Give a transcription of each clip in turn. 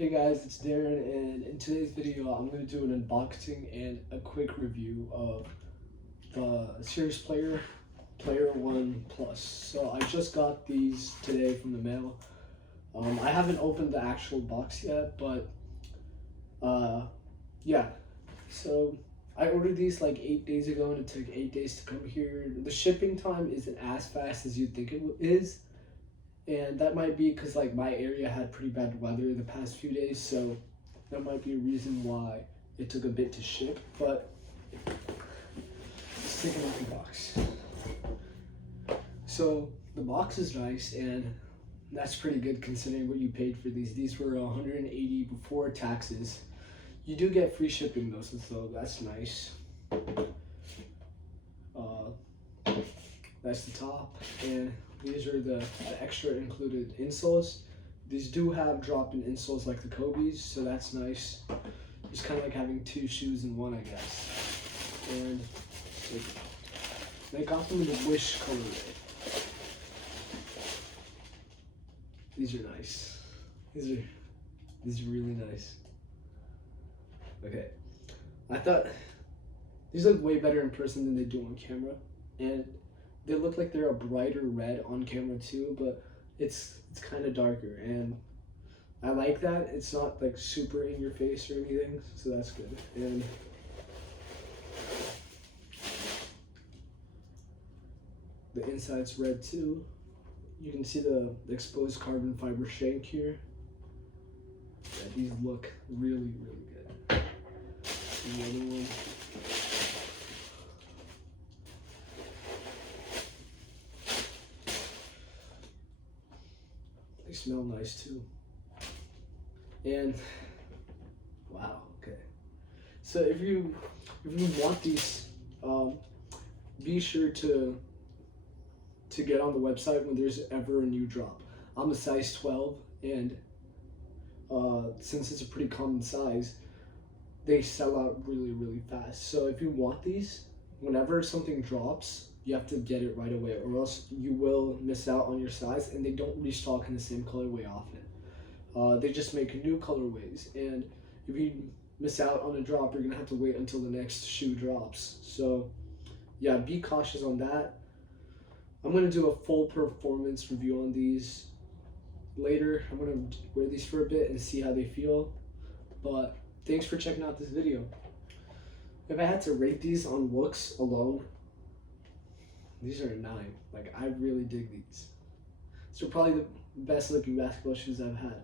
Hey guys, it's Darren, and in today's video, I'm going to do an unboxing and a quick review of the Series Player One Plus. So I just got these today from the mail. I haven't opened the actual box yet, but yeah. So I ordered these like 8 days ago, and it took 8 days to come here. The shipping time isn't as fast as you'd think it is. And that might be because like my area had pretty bad weather the past few days, so that might be a reason why it took a bit to ship. But let's take a look at the box. So the box is nice, and that's pretty good considering what you paid for these. These were $180 before taxes. You do get free shipping though, so that's nice. That's the top, and these are the extra included insoles. These do have drop-in insoles like the Kobe's, so that's nice. It's kind of like having two shoes in one, I guess. And they got them in the Wish colorway. These are nice. These are really nice. Okay, I thought these look way better in person than they do on camera, and they look like they're a brighter red on camera too, but it's kind of darker, and I like that. It's not like super in your face or anything, so that's good. And the inside's red too. You can see the exposed carbon fiber shank here. Yeah, these look really good. Another one. They smell nice too. And wow, okay. So if you want these, be sure to get on the website when there's ever a new drop. I'm a size 12, and since it's a pretty common size, they sell out really fast. So if you want these, whenever something drops, you have to get it right away, or else you will miss out on your size, and they don't restock in the same colorway often. They just make new colorways, and if you miss out on a drop, you're gonna have to wait until the next shoe drops. So yeah, be cautious on that. I'm gonna do a full performance review on these later. I'm gonna wear these for a bit and see how they feel. But thanks for checking out this video. If I had to rate these on looks alone, these are a 9. Like, I really dig these. These are probably the best looking basketball shoes I've had.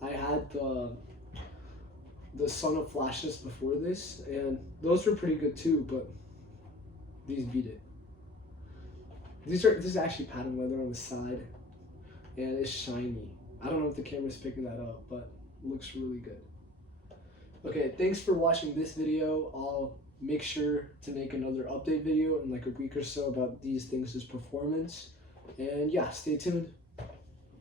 I had the Son of Flashes before this, and those were pretty good too, but these beat it. This is actually patent leather on the side, and it's shiny. I don't know if the camera's picking that up, but it looks really good. Okay, thanks for watching this video. I'll make sure to make another update video in like a week or so about these things' performance. And yeah, stay tuned.